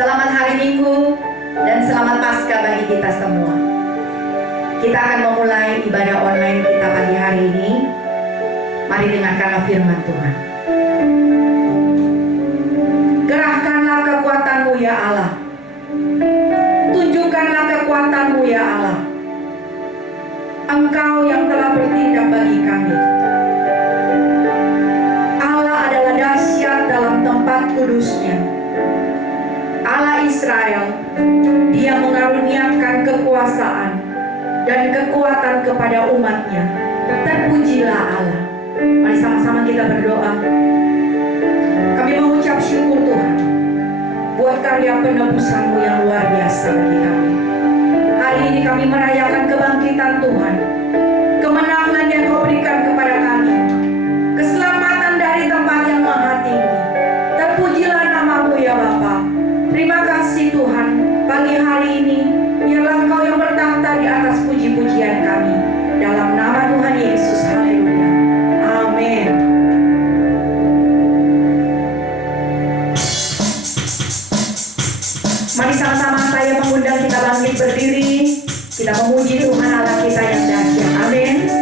Selamat hari Minggu dan selamat Paskah bagi kita semua. Kita akan memulai ibadah online kita pagi hari ini. Mari dengarkanlah firman Tuhan. Gerahkanlah kekuatanmu ya Allah. Tunjukkanlah kekuatanmu ya Allah. Engkau yang telah bertindak bagi kami. Allah adalah dahsyat dalam tempat kudusnya. Allah Israel, Dia mengaruniakan kekuasaan dan kekuatan kepada umatnya. Terpujilah Allah. Mari sama-sama kita berdoa. Kami mengucap syukur Tuhan buat karya penebusan-Mu yang luar biasa bagi kami. Hari ini kami merayakan kebangkitan Tuhan, kemenangan yang Kau berikan kepada kami, keselamatan dari tempat yang maha tinggi. Terpujilah nama-Mu ya Bapa. Terima kasih Tuhan, pagi hari ini biarlah Engkau yang bertahta di atas puji-pujian kami. Dalam nama Tuhan Yesus, haleluya. Amin. Mari sama-sama saya mengundang kita bangkit berdiri. Kita memuji Tuhan Allah kita yang dahsyat. Amin.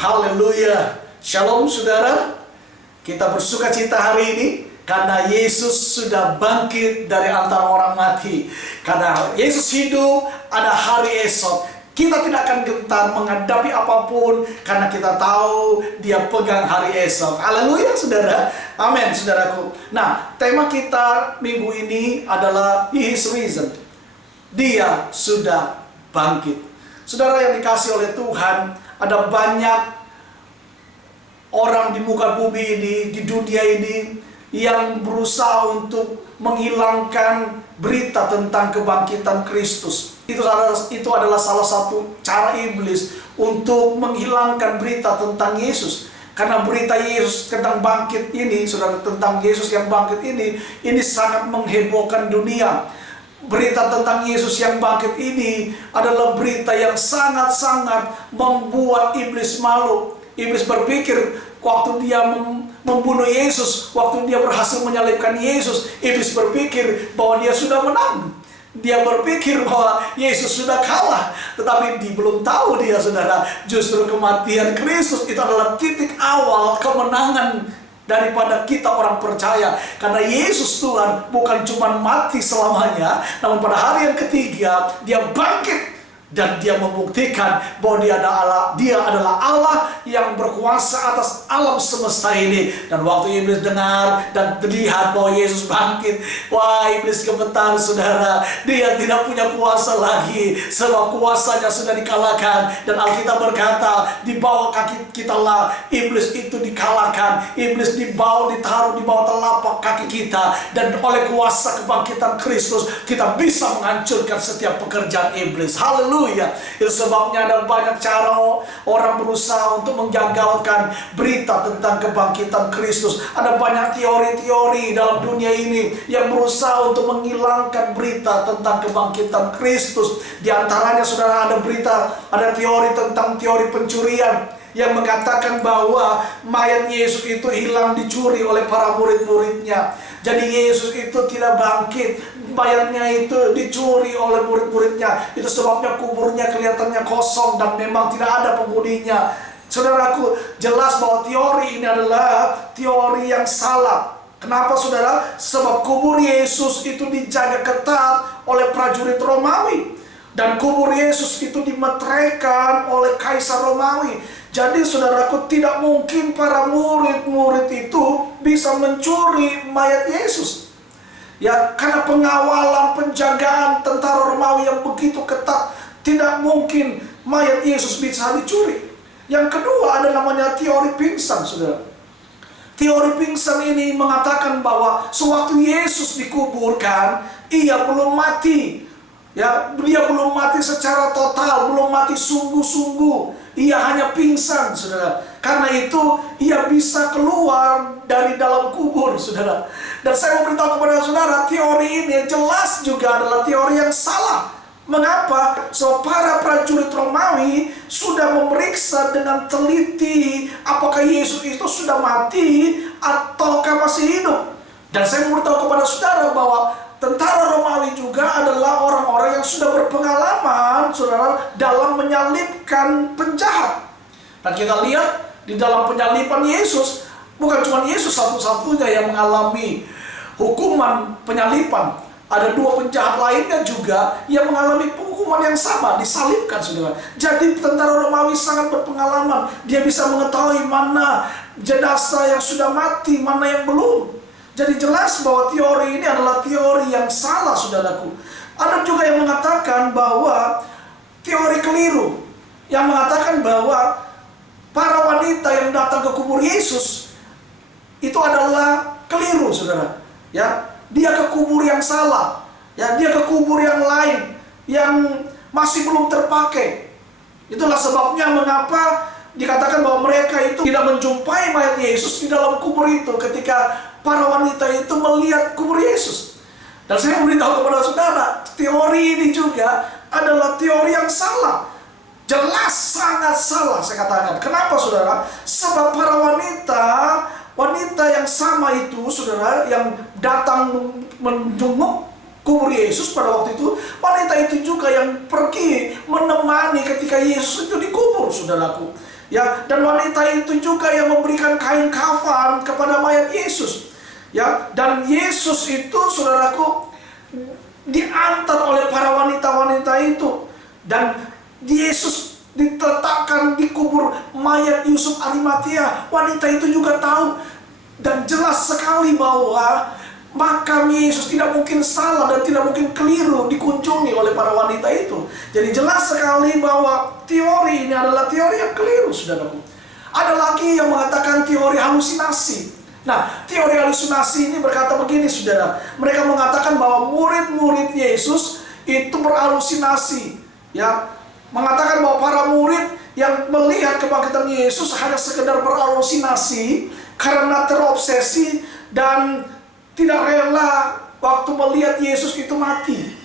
Haleluya. Shalom saudara. Kita bersuka cita hari ini karena Yesus sudah bangkit dari antara orang mati. Karena Yesus hidup, ada hari esok. Kita tidak akan gentar menghadapi apapun karena kita tahu Dia pegang hari esok. Haleluya saudara. Amin saudaraku. Nah, tema kita minggu ini adalah He is risen. Dia sudah bangkit. Saudara yang dikasihi oleh Tuhan, ada banyak orang di muka bumi ini, di dunia ini, yang berusaha untuk menghilangkan berita tentang kebangkitan Kristus. Itu adalah salah satu cara iblis untuk menghilangkan berita tentang Yesus. Karena berita Yesus tentang bangkit ini, saudara, tentang Yesus yang bangkit ini sangat menghebohkan dunia. Berita tentang Yesus yang bangkit ini adalah berita yang sangat-sangat membuat iblis malu. Iblis berpikir waktu dia membunuh Yesus, waktu dia berhasil menyalibkan Yesus, iblis berpikir bahwa dia sudah menang. Dia berpikir bahwa Yesus sudah kalah. Tetapi dia belum tahu dia, saudara, justru kematian Kristus itu adalah titik awal kemenangan daripada kita orang percaya. Karena Yesus Tuhan bukan cuma mati selamanya, namun pada hari yang ketiga Dia bangkit. Dan Dia membuktikan bahwa Dia adalah Allah yang berkuasa atas alam semesta ini. Dan waktu iblis dengar dan terlihat bahwa Yesus bangkit, wah, iblis gemetar, saudara. Dia tidak punya kuasa lagi, sebab kuasanya sudah dikalahkan. Dan Alkitab berkata, di bawah kaki kita lah iblis itu dikalahkan. Iblis ditaruh di bawah telapak kaki kita. Dan oleh kuasa kebangkitan Kristus, kita bisa menghancurkan setiap pekerjaan iblis. Haleluya. Itu sebabnya ada banyak cara orang berusaha untuk menggagalkan berita tentang kebangkitan Kristus. Ada banyak teori-teori dalam dunia ini yang berusaha untuk menghilangkan berita tentang kebangkitan Kristus. Di antaranya, saudara, ada teori tentang teori pencurian yang mengatakan bahwa mayat Yesus itu hilang dicuri oleh para murid-muridnya. Jadi Yesus itu tidak bangkit, mayatnya itu dicuri oleh murid-muridnya. Itu sebabnya kuburnya kelihatannya kosong dan memang tidak ada penghuninya. Saudaraku, jelas bahwa teori ini adalah teori yang salah. Kenapa, saudara? Sebab kubur Yesus itu dijaga ketat oleh prajurit Romawi. Dan kubur Yesus itu dimeteraikan oleh Kaisar Romawi. Jadi, saudaraku, tidak mungkin para murid-murid itu bisa mencuri mayat Yesus. Ya, karena pengawalan, penjagaan tentara Romawi yang begitu ketat, tidak mungkin mayat Yesus bisa dicuri. Yang kedua ada namanya teori pingsan, saudara. Teori pingsan ini mengatakan bahwa sewaktu Yesus dikuburkan, Ia belum mati. Ya, Dia belum mati secara total, belum mati sungguh-sungguh. Ia hanya pingsan, saudara. Karena itu Ia bisa keluar dari dalam kubur, saudara. Dan saya mau beritahu kepada saudara, teori ini jelas juga adalah teori yang salah. Mengapa? So, para prajurit Romawi sudah memeriksa dengan teliti apakah Yesus itu sudah mati ataukah masih hidup. Dan saya mau beritahu kepada saudara bahwa tentara Romawi juga adalah orang-orang yang sudah berpengalaman, saudara, dalam menyalibkan penjahat. Dan kita lihat di dalam penyaliban Yesus, bukan cuma Yesus satu-satunya yang mengalami hukuman penyaliban. Ada dua penjahat lainnya juga yang mengalami hukuman yang sama, disalibkan, saudara. Jadi tentara Romawi sangat berpengalaman. Dia bisa mengetahui mana jenazah yang sudah mati, mana yang belum. Jadi jelas bahwa teori ini adalah teori yang salah, saudaraku. Ada juga yang mengatakan bahwa teori keliru, yang mengatakan bahwa para wanita yang datang ke kubur Yesus itu adalah keliru, saudara. Ya, dia ke kubur yang salah. Ya, dia ke kubur yang lain yang masih belum terpakai. Itulah sebabnya mengapa dikatakan bahwa mereka itu tidak menjumpai mayat Yesus di dalam kubur itu ketika para wanita itu melihat kubur Yesus. Dan saya memberitahu kepada saudara, teori ini juga adalah teori yang salah. Jelas sangat salah, saya katakan. Kenapa, saudara? Sebab para wanita yang sama itu, saudara, yang datang menjenguk kubur Yesus pada waktu itu, wanita itu juga yang pergi menemani ketika Yesus itu dikubur, saudaraku. Ya, dan wanita itu juga yang memberikan kain kafan kepada mayat Yesus. Ya, dan Yesus itu, saudaraku, diantar oleh para wanita-wanita itu, dan Yesus diletakkan di kubur mayat Yusuf Arimatea. Wanita itu juga tahu dan jelas sekali bahwa makam Yesus tidak mungkin salah dan tidak mungkin keliru dikunjungi oleh para wanita itu. Jadi jelas sekali bahwa teori ini adalah teori yang keliru, saudaraku. Ada lagi yang mengatakan teori halusinasi. Nah, teori halusinasi ini berkata begini, saudara. Mereka mengatakan bahwa murid-murid Yesus itu berhalusinasi. Ya, mengatakan bahwa para murid yang melihat kebangkitan Yesus hanya sekedar berhalusinasi karena terobsesi dan tidak rela waktu melihat Yesus itu mati.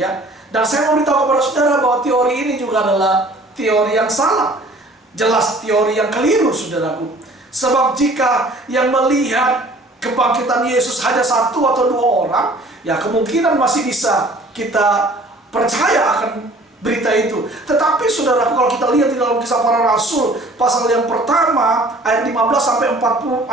Ya, dan saya mau beritahu kepada saudara bahwa teori ini juga adalah teori yang salah. Jelas teori yang keliru, saudaraku. Sebab jika yang melihat kebangkitan Yesus hanya satu atau dua orang, ya kemungkinan masih bisa kita percaya akan berita itu. Tetapi saudaraku, kalau kita lihat di dalam Kisah Para Rasul pasal yang pertama ayat 15 sampai 40,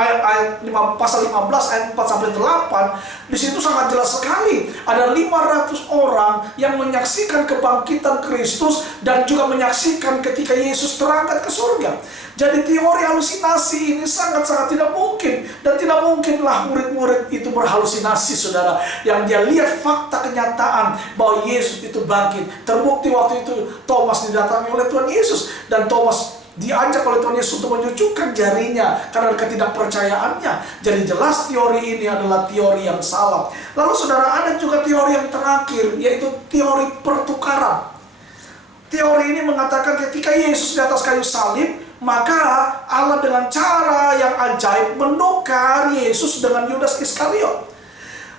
pasal 15 ayat 4 sampai 8, di situ sangat jelas sekali ada 500 orang yang menyaksikan kebangkitan Kristus dan juga menyaksikan ketika Yesus terangkat ke surga. Jadi teori halusinasi ini sangat-sangat tidak mungkin, dan tidak mungkinlah murid-murid itu berhalusinasi, saudara, yang dia lihat fakta kenyataan bahwa Yesus itu bangkit. Terbukti waktu itu Thomas didatangi oleh Tuhan Yesus, dan Thomas diajak oleh Tuhan Yesus untuk mencucukkan jarinya karena ketidakpercayaannya. Jadi jelas teori ini adalah teori yang salah. Lalu saudara, ada juga teori yang terakhir, yaitu teori pertukaran. Teori ini mengatakan ketika Yesus di atas kayu salib, maka Allah dengan cara yang ajaib menukar Yesus dengan Yudas Iskariot.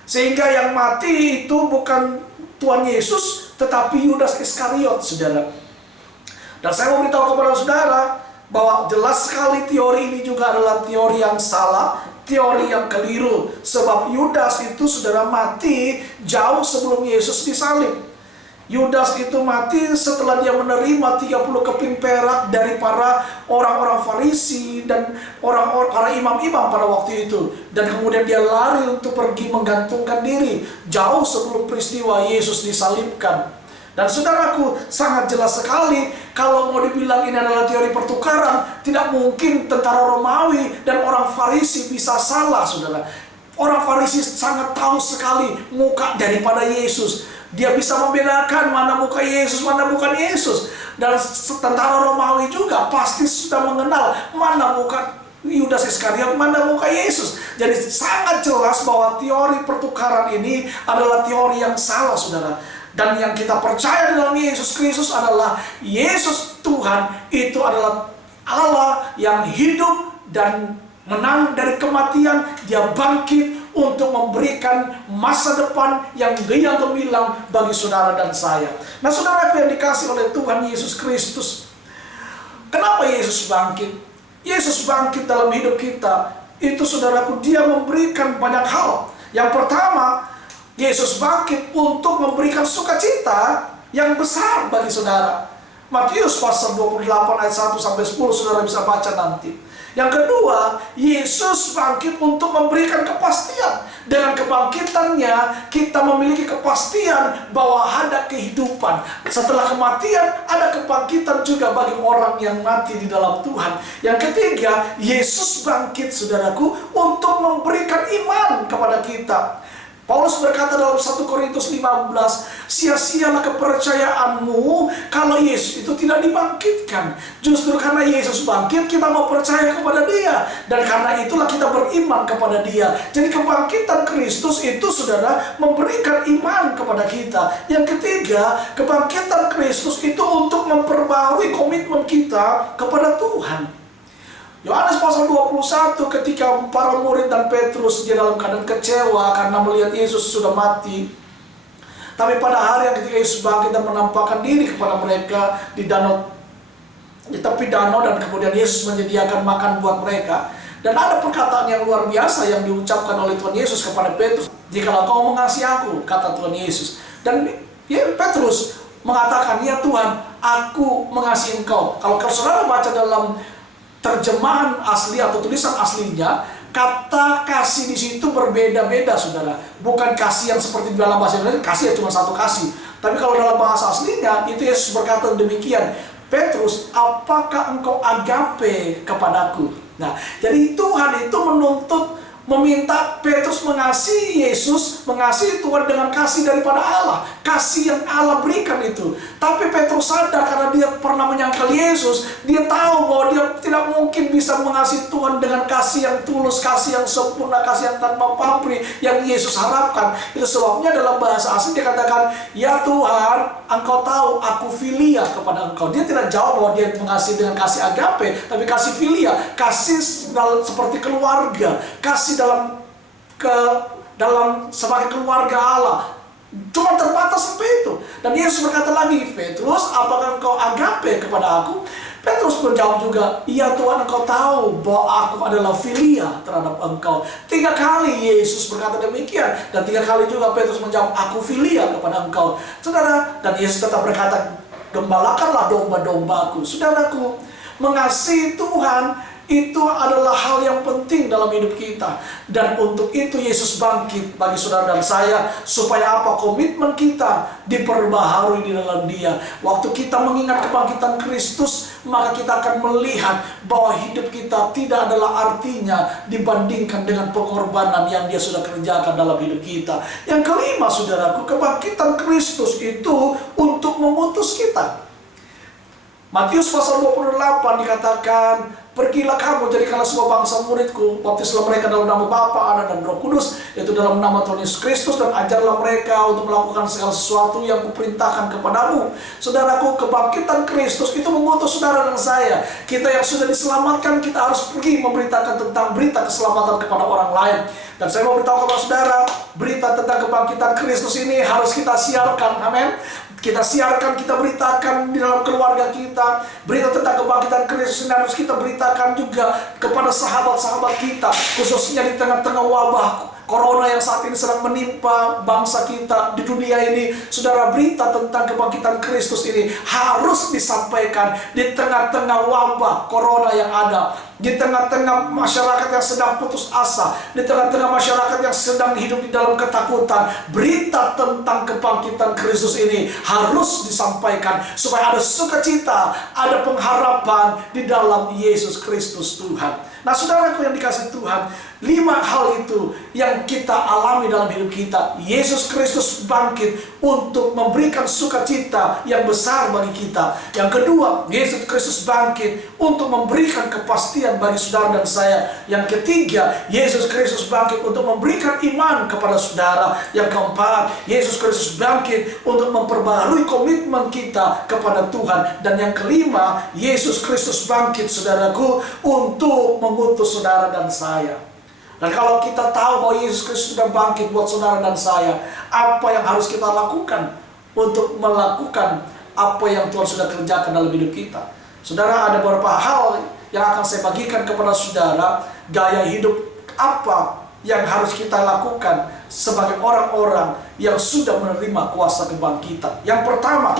Sehingga yang mati itu bukan Tuhan Yesus, tetapi Yudas Iskariot, saudara. Dan saya mau beritahu kepada saudara bahwa jelas sekali teori ini juga adalah teori yang salah, teori yang keliru. Sebab Yudas itu, saudara, mati jauh sebelum Yesus disalib. Yudas itu mati setelah dia menerima 30 keping perak dari para orang-orang Farisi dan para imam-imam pada waktu itu. Dan kemudian dia lari untuk pergi menggantungkan diri jauh sebelum peristiwa Yesus disalibkan. Dan saudaraku, sangat jelas sekali kalau mau dibilang ini adalah teori pertukaran, tidak mungkin tentara Romawi dan orang Farisi bisa salah, saudara. Orang Farisi sangat tahu sekali muka daripada Yesus. Dia bisa membedakan mana muka Yesus, mana bukan Yesus. Dan tentara Romawi juga pasti sudah mengenal mana muka Yudas Iskariot, mana muka Yesus. Jadi sangat jelas bahwa teori pertukaran ini adalah teori yang salah, saudara. Dan yang kita percaya dalam Yesus Kristus adalah Yesus Tuhan itu adalah Allah yang hidup dan menang dari kematian. Dia bangkit untuk memberikan masa depan yang gemilang bagi saudara dan saya. Nah, saudara yang dikasih oleh Tuhan Yesus Kristus, kenapa Yesus bangkit? Yesus bangkit dalam hidup kita itu, saudaraku, dia memberikan banyak hal. Yang pertama, Yesus bangkit untuk memberikan sukacita yang besar bagi saudara. Matius pasal 28 ayat 1 sampai 10, saudara bisa baca nanti. Yang kedua, Yesus bangkit untuk memberikan kepastian. Dengan kebangkitannya, kita memiliki kepastian bahwa ada kehidupan. Setelah kematian, ada kebangkitan juga bagi orang yang mati di dalam Tuhan. Yang ketiga, Yesus bangkit, saudaraku, untuk memberikan iman kepada kita. Paulus berkata dalam 1 Korintus 15, sia-sialah kepercayaanmu kalau Yesus itu tidak dibangkitkan. Justru karena Yesus bangkit, kita mau percaya kepada Dia. Dan karena itulah kita beriman kepada Dia. Jadi kebangkitan Kristus itu, saudara, memberikan iman kepada kita. Yang ketiga, kebangkitan Kristus itu untuk memperbarui komitmen kita kepada Tuhan. Yohanes pasal 21, ketika para murid dan Petrus dia dalam keadaan kecewa karena melihat Yesus sudah mati. Tapi pada hari yang ketika Yesus bangkit dan menampakkan diri kepada mereka di tepi danau, dan kemudian Yesus menyediakan makan buat mereka. Dan ada perkataan yang luar biasa yang diucapkan oleh Tuhan Yesus kepada Petrus. Jikalau kau mengasihi aku, kata Tuhan Yesus. Dan ya, Petrus mengatakan, ya Tuhan, aku mengasihi Engkau. Kalau saudara baca dalam terjemahan asli atau tulisan aslinya, kata kasih di situ berbeda-beda, saudara. Bukan kasih yang seperti di dalam bahasa Indonesia, kasih cuma satu kasih. Tapi kalau dalam bahasa aslinya, itu Yesus berkata demikian, Petrus, apakah engkau agape kepadaku? Nah, jadi Tuhan itu meminta Petrus mengasihi Yesus, mengasihi Tuhan dengan kasih daripada Allah. Kasih yang Allah berikan itu. Tapi Petrus sadar karena dia pernah menyangkal Yesus, dia tahu bahwa dia tidak mungkin bisa mengasihi Tuhan dengan kasih yang tulus, kasih yang sempurna, kasih yang tanpa pamrih yang Yesus harapkan. Itu sebabnya dalam bahasa asli dia katakan, ya Tuhan, engkau tahu aku filia kepada engkau. Dia tidak jawab bahwa dia mengasihi dengan kasih agape, tapi kasih filia, kasih seperti keluarga, kasih dalam sebagai keluarga Allah. Cuma terbatas sampai itu. Dan Yesus berkata lagi, Petrus, apakah engkau agape kepada aku? Petrus menjawab juga, iya Tuhan, engkau tahu bahwa aku adalah filia terhadap engkau. 3 kali Yesus berkata demikian. Dan 3 kali juga Petrus menjawab, aku filia kepada engkau. Saudara, dan Yesus tetap berkata, gembalakanlah domba-dombaku. Saudaraku, mengasihi Tuhan itu adalah hal yang penting dalam hidup kita. Dan untuk itu Yesus bangkit bagi saudara dan saya. Supaya apa? Komitmen kita diperbaharui di dalam Dia. Waktu kita mengingat kebangkitan Kristus, maka kita akan melihat bahwa hidup kita tidak adalah artinya dibandingkan dengan pengorbanan yang Dia sudah kerjakan dalam hidup kita. Yang kelima, saudaraku, kebangkitan Kristus itu untuk memutus kita. Matius pasal 28 dikatakan, pergilah kamu, jadikanlah semua bangsa muridku, baptislah mereka dalam nama Bapa, Anak, dan Roh Kudus, yaitu dalam nama Tuhan Yesus Kristus, dan ajarlah mereka untuk melakukan segala sesuatu yang kuperintahkan kepadamu. Saudaraku, kebangkitan Kristus itu mengutus saudara dan saya. Kita yang sudah diselamatkan, kita harus pergi memberitakan tentang berita keselamatan kepada orang lain. Dan saya mau beritahu kepada saudara, berita tentang kebangkitan Kristus ini harus kita siarkan, amin. Kita siarkan, kita beritakan di dalam keluarga kita. Berita tentang kebangkitan Kristus ini harus kita beritakan juga kepada sahabat-sahabat kita, khususnya di tengah-tengah wabah Corona yang saat ini sedang menimpa bangsa kita di dunia ini. Saudara, berita tentang kebangkitan Kristus ini harus disampaikan di tengah-tengah wabah Corona yang ada, di tengah-tengah masyarakat yang sedang putus asa, di tengah-tengah masyarakat yang sedang hidup di dalam ketakutan. Berita tentang kebangkitan Kristus ini harus disampaikan supaya ada sukacita, ada pengharapan di dalam Yesus Kristus Tuhan. Nah, saudaraku yang dikasihi Tuhan, 5 hal itu yang kita alami dalam hidup kita. Yesus Kristus bangkit untuk memberikan sukacita yang besar bagi kita. Yang kedua, Yesus Kristus bangkit untuk memberikan kepastian bagi saudara dan saya. Yang ketiga, Yesus Kristus bangkit untuk memberikan iman kepada saudara. Yang keempat, Yesus Kristus bangkit untuk memperbaharui komitmen kita kepada Tuhan. Dan yang kelima, Yesus Kristus bangkit, saudaraku, untuk mengutus saudara dan saya. Dan kalau kita tahu bahwa Yesus Kristus sudah bangkit buat saudara dan saya, apa yang harus kita lakukan untuk melakukan apa yang Tuhan sudah kerjakan dalam hidup kita? Saudara, ada beberapa hal yang akan saya bagikan kepada saudara, gaya hidup apa yang harus kita lakukan sebagai orang-orang yang sudah menerima kuasa kebangkitan. Yang pertama,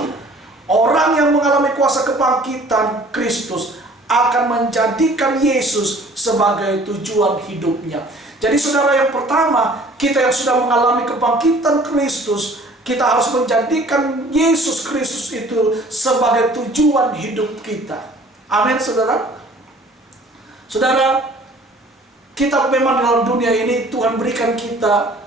orang yang mengalami kuasa kebangkitan Kristus akan menjadikan Yesus sebagai tujuan hidupnya. Jadi saudara, yang pertama, kita yang sudah mengalami kebangkitan Kristus, kita harus menjadikan Yesus Kristus itu sebagai tujuan hidup kita. Amin, saudara. Saudara, kita memang dalam dunia ini Tuhan berikan kita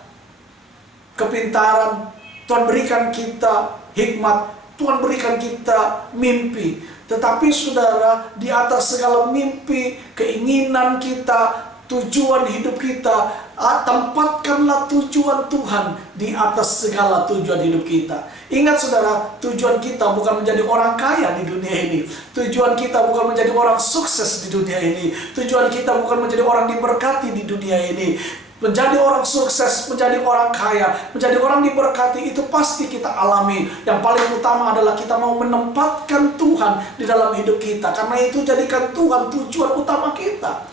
kepintaran, Tuhan berikan kita hikmat, Tuhan berikan kita mimpi. Tetapi saudara, di atas segala mimpi, keinginan kita, tujuan hidup kita, tempatkanlah tujuan Tuhan di atas segala tujuan hidup kita. Ingat saudara, tujuan kita bukan menjadi orang kaya di dunia ini. Tujuan kita bukan menjadi orang sukses di dunia ini. Tujuan kita bukan menjadi orang diberkati di dunia ini. Menjadi orang sukses, menjadi orang kaya, menjadi orang diberkati, itu pasti kita alami. Yang paling utama adalah kita mau menempatkan Tuhan di dalam hidup kita. Karena itu jadikan Tuhan tujuan utama kita.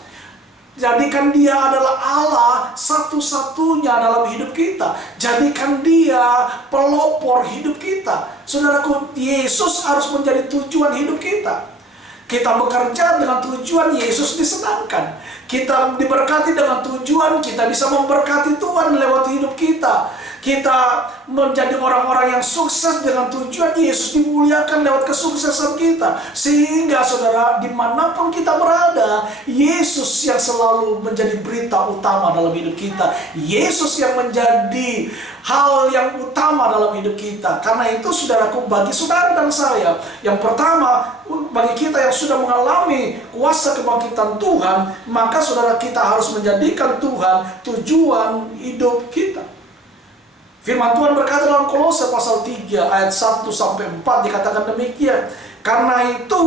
Jadikan dia adalah Allah satu-satunya dalam hidup kita. Jadikan dia pelopor hidup kita. Saudaraku, Yesus harus menjadi tujuan hidup kita. Kita bekerja dengan tujuan Yesus disenangkan. Kita diberkati dengan tujuan kita bisa memberkati Tuhan lewat hidup kita. Kita menjadi orang-orang yang sukses dengan tujuan Yesus dimuliakan lewat kesuksesan kita. Sehingga saudara, dimanapun kita berada, Yesus yang selalu menjadi berita utama dalam hidup kita. Yesus yang menjadi hal yang utama dalam hidup kita. Karena itu saudaraku, bagi saudara dan saya, yang pertama, bagi kita yang sudah mengalami kuasa kebangkitan Tuhan, maka saudara, kita harus menjadikan Tuhan tujuan hidup kita. Firman Tuhan berkata dalam Kolose pasal 3 ayat 1-4 dikatakan demikian. Karena itu,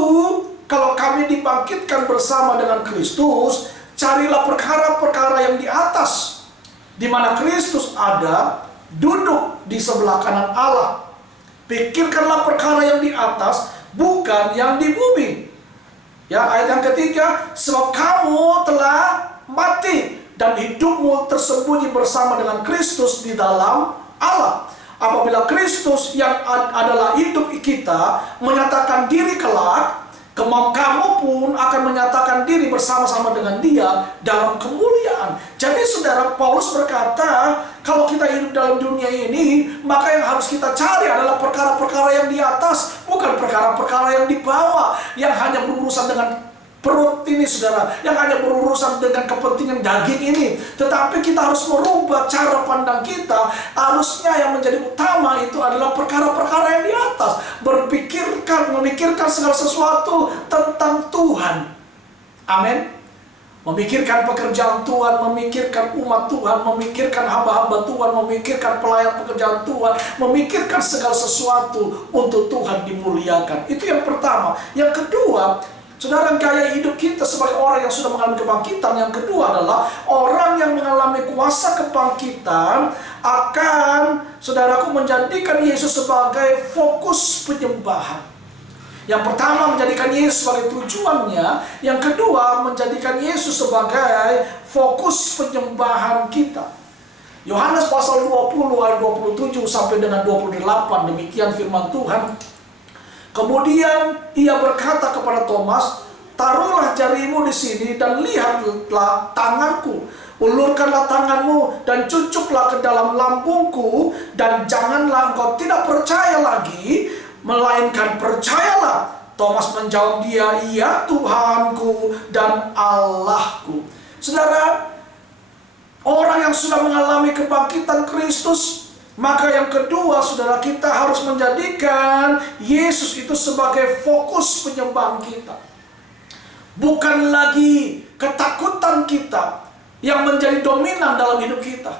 kalau kami dibangkitkan bersama dengan Kristus, carilah perkara-perkara yang di atas, di mana Kristus ada, duduk di sebelah kanan Allah. Pikirkanlah perkara yang di atas, bukan yang di bumi. Ya, ayat yang ketiga, sebab kamu telah mati dan hidupmu tersembunyi bersama dengan Kristus di dalam Allah. Apabila Kristus yang adalah hidup kita menyatakan diri kelak, kamu pun akan menyatakan diri bersama-sama dengan Dia dalam kemuliaan. Jadi saudara, Paulus berkata, kalau kita hidup dalam dunia ini, maka yang harus kita cari adalah perkara-perkara yang di atas, bukan perkara-perkara yang di bawah, yang hanya berurusan dengan perut ini saudara, yang hanya berurusan dengan kepentingan daging ini. Tetapi kita harus merubah cara pandang kita. Harusnya yang menjadi utama itu adalah perkara-perkara yang di atas. Memikirkan segala sesuatu tentang Tuhan. Amin. Memikirkan pekerjaan Tuhan, memikirkan umat Tuhan, memikirkan hamba-hamba Tuhan, memikirkan pelayan pekerjaan Tuhan, memikirkan segala sesuatu untuk Tuhan dimuliakan. Itu yang pertama. Yang kedua, saudara, gaya hidup kita sebagai orang yang sudah mengalami kebangkitan. Yang kedua adalah orang yang mengalami kuasa kebangkitan akan, saudaraku, menjadikan Yesus sebagai fokus penyembahan. Yang pertama, menjadikan Yesus sebagai tujuannya. Yang kedua, menjadikan Yesus sebagai fokus penyembahan kita. Yohanes pasal 20 ayat 27 sampai dengan 28, demikian firman Tuhan. Kemudian ia berkata kepada Thomas, taruhlah jarimu di sini dan lihatlah tanganku. Ulurkanlah tanganmu dan cucuklah ke dalam lambungku, dan janganlah engkau tidak percaya lagi, melainkan percayalah. Thomas menjawab dia, iya Tuhanku dan Allahku. Saudara, orang yang sudah mengalami kebangkitan Kristus, maka yang kedua, saudara, kita harus menjadikan Yesus itu sebagai fokus penyembahan kita. Bukan lagi ketakutan kita yang menjadi dominan dalam hidup kita.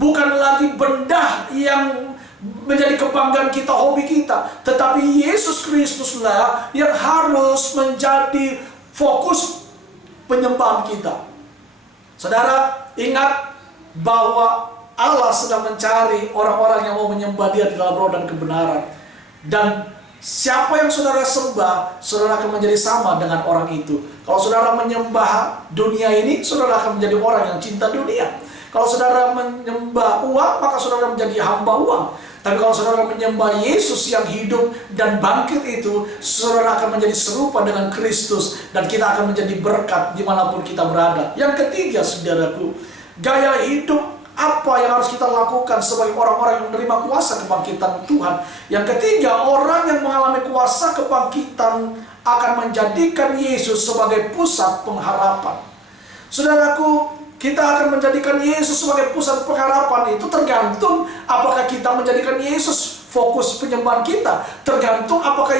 Bukan lagi benda yang menjadi kebanggaan kita, hobi kita. Tetapi Yesus Kristuslah yang harus menjadi fokus penyembahan kita. Saudara, ingat bahwa Allah sedang mencari orang-orang yang mau menyembah Dia di dalam roh dan kebenaran. Dan siapa yang saudara sembah, saudara akan menjadi sama dengan orang itu. Kalau saudara menyembah dunia ini, saudara akan menjadi orang yang cinta dunia. Kalau saudara menyembah uang, maka saudara menjadi hamba uang. Tapi kalau saudara menyembah Yesus yang hidup dan bangkit itu, saudara akan menjadi serupa dengan Kristus. Dan kita akan menjadi berkat dimanapun kita berada. Yang ketiga, saudaraku, gaya hidup apa yang harus kita lakukan sebagai orang-orang yang menerima kuasa kebangkitan Tuhan. Yang ketiga, orang yang mengalami kuasa kebangkitan akan menjadikan Yesus sebagai pusat pengharapan. Saudaraku, kita akan menjadikan Yesus sebagai pusat pengharapan itu tergantung apakah kita menjadikan Yesus fokus penyembahan kita. Tergantung apakah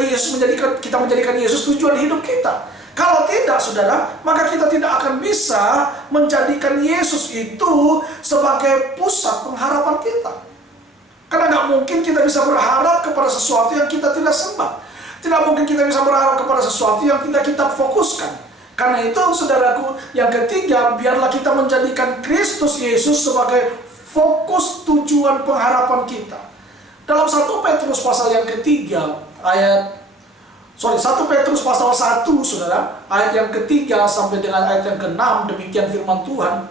kita menjadikan Yesus tujuan hidup kita. Kalau tidak, saudara, maka kita tidak akan bisa menjadikan Yesus itu sebagai pusat pengharapan kita. Karena nggak mungkin kita bisa berharap kepada sesuatu yang kita tidak sembah. Tidak mungkin kita bisa berharap kepada sesuatu yang tidak kita fokuskan. Karena itu, saudaraku, yang ketiga, biarlah kita menjadikan Kristus Yesus sebagai fokus tujuan pengharapan kita. Dalam 1 Petrus pasal yang ketiga, ayat 1 Petrus pasal 1, saudara, ayat yang ketiga sampai dengan ayat yang ke-6, demikian firman Tuhan.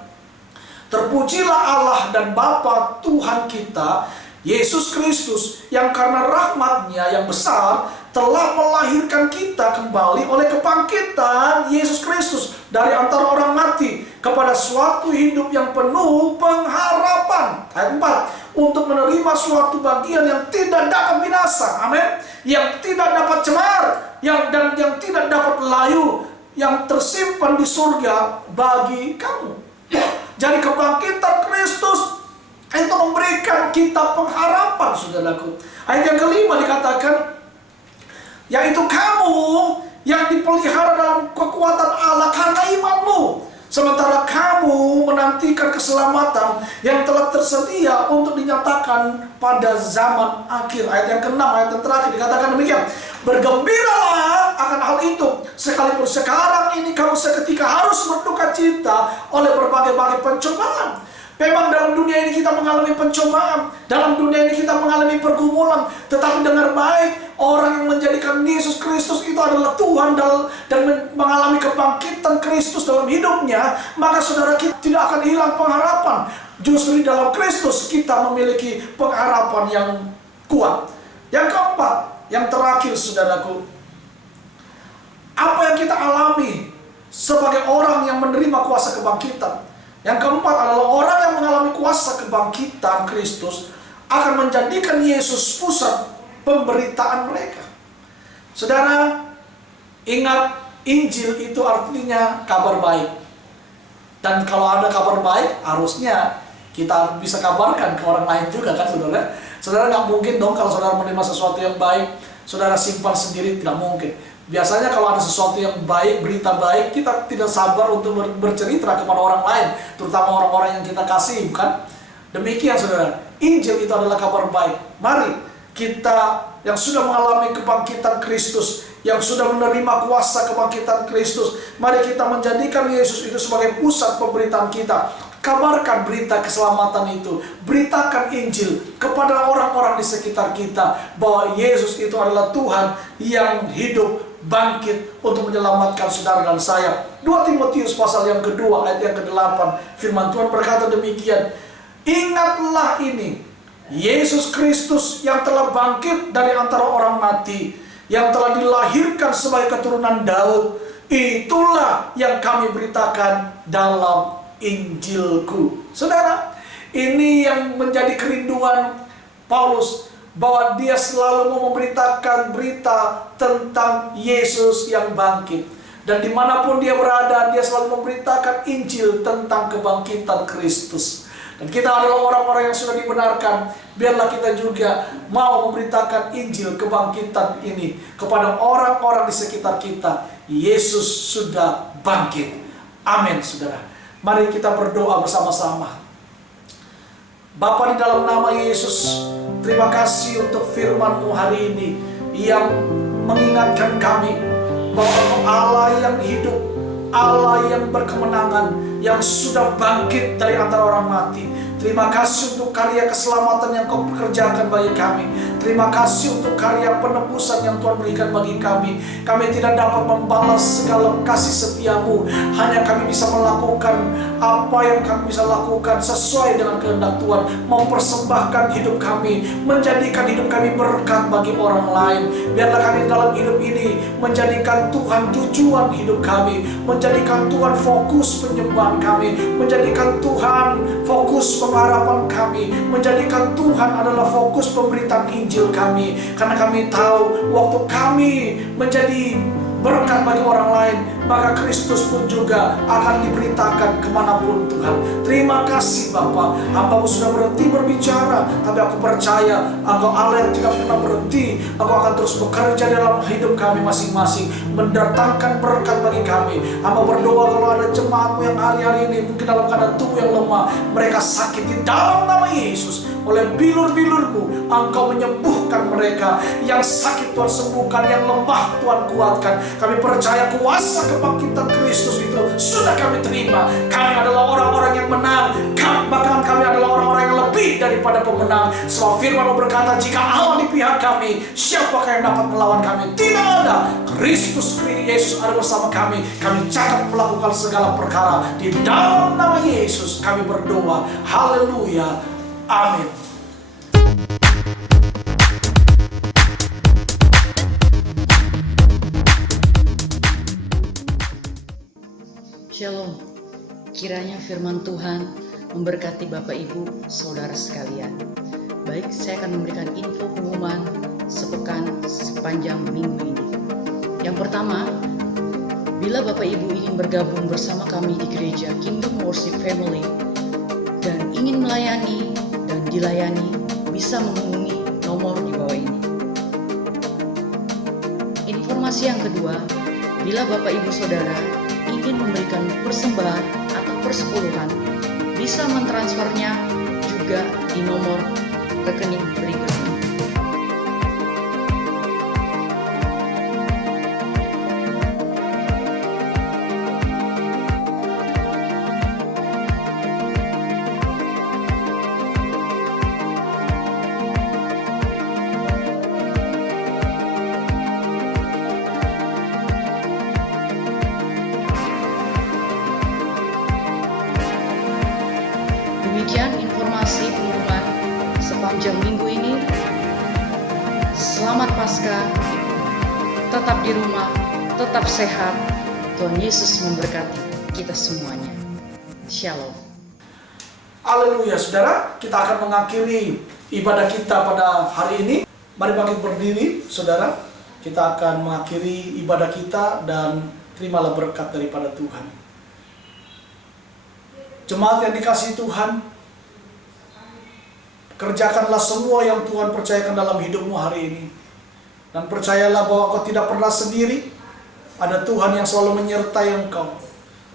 Terpujilah Allah dan Bapa Tuhan kita, Yesus Kristus, yang karena rahmat-Nya yang besar telah melahirkan kita kembali oleh kebangkitan Yesus Kristus dari antara orang mati kepada suatu hidup yang penuh pengharapan. Ayat 4, untuk menerima suatu bagian yang tidak dapat binasa, amin, yang tidak dapat cemar, yang tidak dapat layu, yang tersimpan di surga bagi kamu. Jadi kebangkitan Kristus itu memberikan kita pengharapan, saudaraku. Ayat yang kelima dikatakan, yaitu kamu yang dipelihara dalam kekuatan Allah karena imanmu, sementara kamu menantikan keselamatan yang telah tersedia untuk dinyatakan pada zaman akhir. Ayat yang ke-6, ayat yang terakhir dikatakan demikian, bergembiralah akan hal itu, sekalipun sekarang ini kamu seketika harus berduka cita oleh berbagai-bagai pencobaan. Memang dalam dunia ini kita mengalami pencobaan, dalam dunia ini kita mengalami pergumulan, tetapi dengar baik, orang yang menjadikan Yesus Kristus itu adalah Tuhan dan mengalami kebangkitan Kristus dalam hidupnya, maka saudara, kita tidak akan hilang pengharapan. Justru di dalam Kristus kita memiliki pengharapan yang kuat. Yang keempat, yang terakhir, saudaraku, apa yang kita alami sebagai orang yang menerima kuasa kebangkitan? Yang keempat adalah orang yang mengalami kuasa kebangkitan Kristus akan menjadikan Yesus pusat pemberitaan mereka. Saudara, ingat, Injil itu artinya kabar baik. Dan kalau ada kabar baik, harusnya kita bisa kabarkan ke orang lain juga, kan saudara? Saudara nggak mungkin dong kalau saudara menerima sesuatu yang baik, saudara simpan sendiri, tidak mungkin. Biasanya kalau ada sesuatu yang baik, berita baik, kita tidak sabar untuk bercerita kepada orang lain, terutama orang-orang yang kita kasih, bukan? Demikian, saudara. Injil itu adalah kabar baik. Mari kita yang sudah mengalami kebangkitan Kristus, yang sudah menerima kuasa kebangkitan Kristus, mari kita menjadikan Yesus itu sebagai pusat pemberitaan kita. Kabarkan berita keselamatan itu, beritakan Injil kepada orang-orang di sekitar kita, bahwa Yesus itu adalah Tuhan yang hidup, bangkit untuk menyelamatkan saudara dan saya. 2 Timotius pasal yang kedua ayat yang ke-8, firman Tuhan berkata demikian, ingatlah ini, Yesus Kristus yang telah bangkit dari antara orang mati, yang telah dilahirkan sebagai keturunan Daud, itulah yang kami beritakan dalam Injilku. Saudara, ini yang menjadi kerinduan Paulus, bahwa dia selalu mau memberitakan berita tentang Yesus yang bangkit. Dan dimanapun dia berada, dia selalu memberitakan Injil tentang kebangkitan Kristus. Dan kita adalah orang-orang yang sudah dibenarkan. Biarlah kita juga mau memberitakan Injil kebangkitan ini kepada orang-orang di sekitar kita. Yesus sudah bangkit. Amin, saudara. Mari kita berdoa bersama-sama. Bapa, di dalam nama Yesus, terima kasih untuk firman-Mu hari ini yang mengingatkan kami bahwa Allah yang hidup, Allah yang berkemenangan, yang sudah bangkit dari antara orang mati. Terima kasih untuk karya keselamatan yang Kau kerjakan bagi kami. Terima kasih untuk karya penebusan yang Tuhan berikan bagi kami. Kami tidak dapat membalas segala kasih setia-Mu. Hanya kami bisa melakukan apa yang kami bisa lakukan sesuai dengan kehendak Tuhan. Mempersembahkan hidup kami, menjadikan hidup kami berkat bagi orang lain. Biarlah kami dalam hidup ini menjadikan Tuhan tujuan hidup kami, menjadikan Tuhan fokus penyembahan kami, menjadikan Tuhan fokus pengharapan kami, menjadikan Tuhan adalah fokus pemberitaan Injil kami. Karena kami tahu waktu kami menjadi berkat bagi orang lain, maka Kristus pun juga akan diberitakan kemanapun Tuhan. Terima kasih Bapa, Hamba-Mu sudah berhenti berbicara, tapi aku percaya Engkau Allah yang tidak pernah berhenti. Engkau akan terus bekerja dalam hidup kami masing-masing, mendatangkan berkat bagi kami. Hamba berdoa kalau ada jemaat-Mu yang hari-hari ini mungkin dalam keadaan tubuh yang lemah, mereka sakit, di dalam nama Yesus, oleh bilur-bilur-Mu Engkau menyembuhkan mereka. Yang sakit Tuhan sembuhkan, yang lemah Tuhan kuatkan. Kami percaya kuasa kebangkitan Kristus itu sudah kami terima. Kami adalah orang-orang yang menang, bahkan kami adalah orang-orang yang lebih lebih daripada pemenang. Sebab firman berkata, jika Allah di pihak kami, siapakah yang dapat melawan kami? Tidak ada. Kristus Yesus ada bersama kami. Kami cakap melakukan segala perkara. Di dalam nama Yesus kami berdoa. Haleluya. Amin. Shalom, kiranya firman Tuhan memberkati Bapak Ibu, Saudara sekalian. Baik, saya akan memberikan info pengumuman sepekan sepanjang minggu ini. Yang pertama, bila Bapak Ibu ingin bergabung bersama kami di gereja Kingdom Worship Family dan ingin melayani dan dilayani, bisa menghubungi nomor di bawah ini. Informasi yang kedua, bila Bapak Ibu Saudara ingin memberikan persembahan atau persepuluhan, bisa mentransfernya juga di nomor rekening berikut ini. Demikian informasi pengumuman sepanjang minggu ini. Selamat Paskah, tetap di rumah, tetap sehat. Tuhan Yesus memberkati kita semuanya. Shalom. Haleluya, saudara. Kita akan mengakhiri ibadah kita pada hari ini. Mari bangkit berdiri, saudara. Kita akan mengakhiri ibadah kita dan terimalah berkat daripada Tuhan. Jemaat yang dikasihi Tuhan, kerjakanlah semua yang Tuhan percayakan dalam hidupmu hari ini. Dan percayalah bahwa kau tidak pernah sendiri. Ada Tuhan yang selalu menyertai engkau,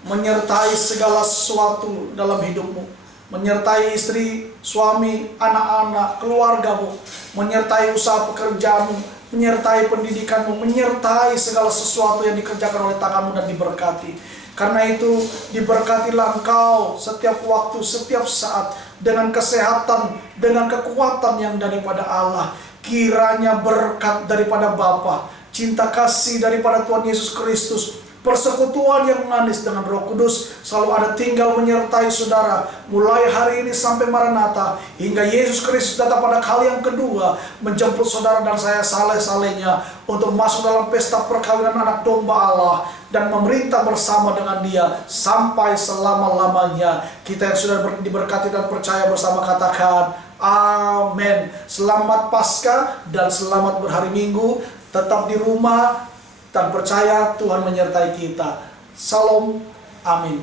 menyertai segala sesuatu dalam hidupmu, menyertai istri, suami, anak-anak, keluargamu, menyertai usaha pekerjaanmu, menyertai pendidikanmu, menyertai segala sesuatu yang dikerjakan oleh tanganmu dan diberkati. Karena itu diberkatilah engkau setiap waktu, setiap saat, dengan kesehatan, dengan kekuatan yang daripada Allah. Kiranya berkat daripada Bapa, cinta kasih daripada Tuhan Yesus Kristus, persekutuan yang manis dengan Roh Kudus selalu ada tinggal menyertai saudara mulai hari ini sampai Maranatha, hingga Yesus Kristus datang pada kali yang kedua menjemput saudara dan saya saleh-salehnya untuk masuk dalam pesta perkawinan anak domba Allah dan memerintah bersama dengan Dia sampai selama-lamanya. Kita yang sudah diberkati dan percaya bersama katakan amin. Selamat Paskah dan selamat berhari Minggu. Tetap di rumah dan percaya Tuhan menyertai kita. Salam, amin.